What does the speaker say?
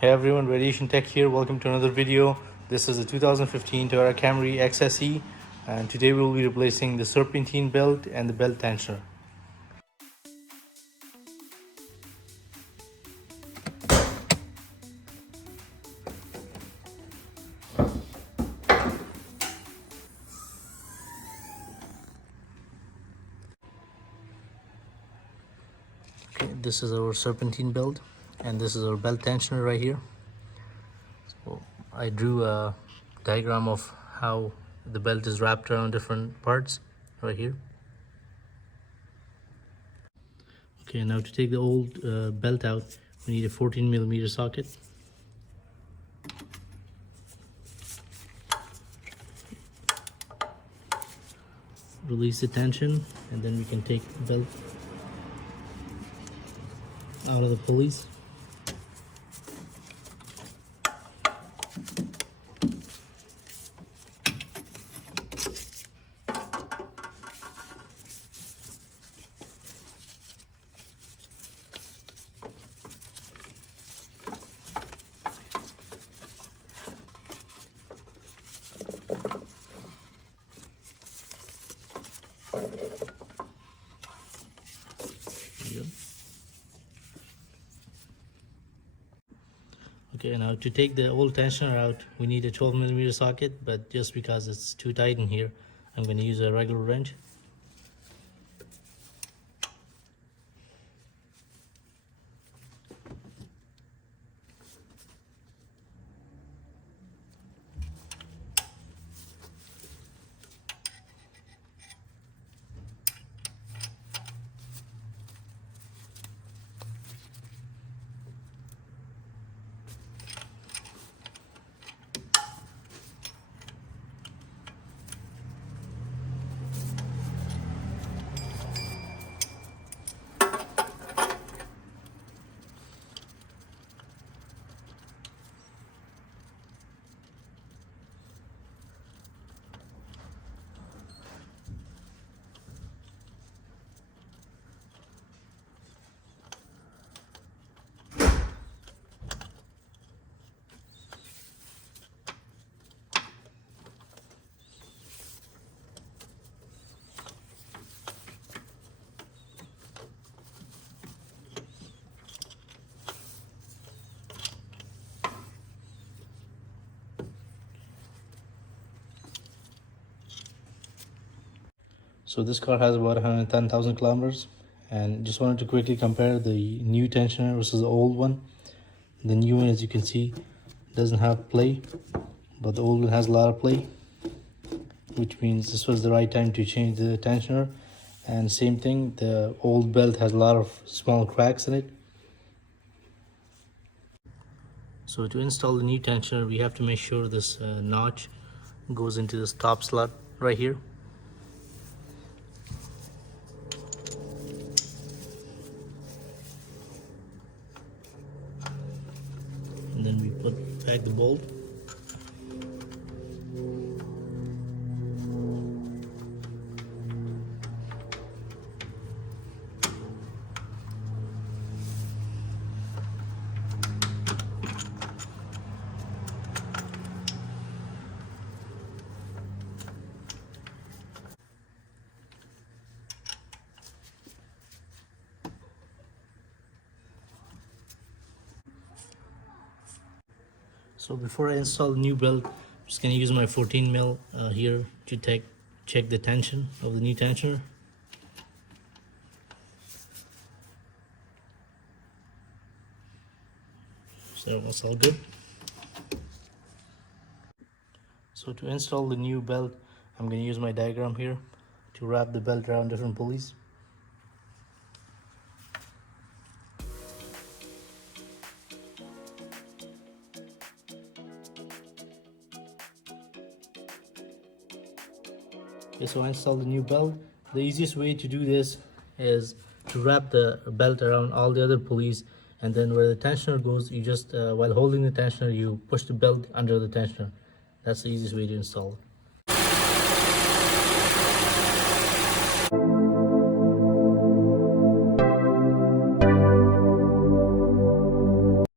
Hey everyone, Radiation Tech here. Welcome to another video. This is a 2015 Toyota Camry XSE, and today we will be replacing the Serpentine belt and the belt tensioner. Okay, this is our Serpentine belt, and this is our belt tensioner right here. So I drew a diagram of how the belt is wrapped around different parts right here. Okay, now to take the old belt out, we need a 14mm socket. Release the tension, and then we can take the belt out of the pulleys. Okay, now to take the old tensioner out, we need a 12mm socket, but just because it's too tight in here, I'm going to use a regular wrench. So this car has about 110,000 kilometers, and just wanted to quickly compare the new tensioner versus the old one. The new one, as you can see, doesn't have play, but the old one has a lot of play, which means this was the right time to change the tensioner. And same thing, the old belt has a lot of small cracks in it. So to install the new tensioner, we have to make sure this notch goes into this top slot right here. And then we put back the bolt. So before I install the new belt, I'm just going to use my 14mm here to check the tension of the new tensioner. So that's all good. So to install the new belt, I'm going to use my diagram here to wrap the belt around different pulleys. Okay, so I installed the new belt. The easiest way to do this is to wrap the belt around all the other pulleys, and then where the tensioner goes, you just while holding the tensioner, you push the belt under the tensioner. That's the easiest way to install it.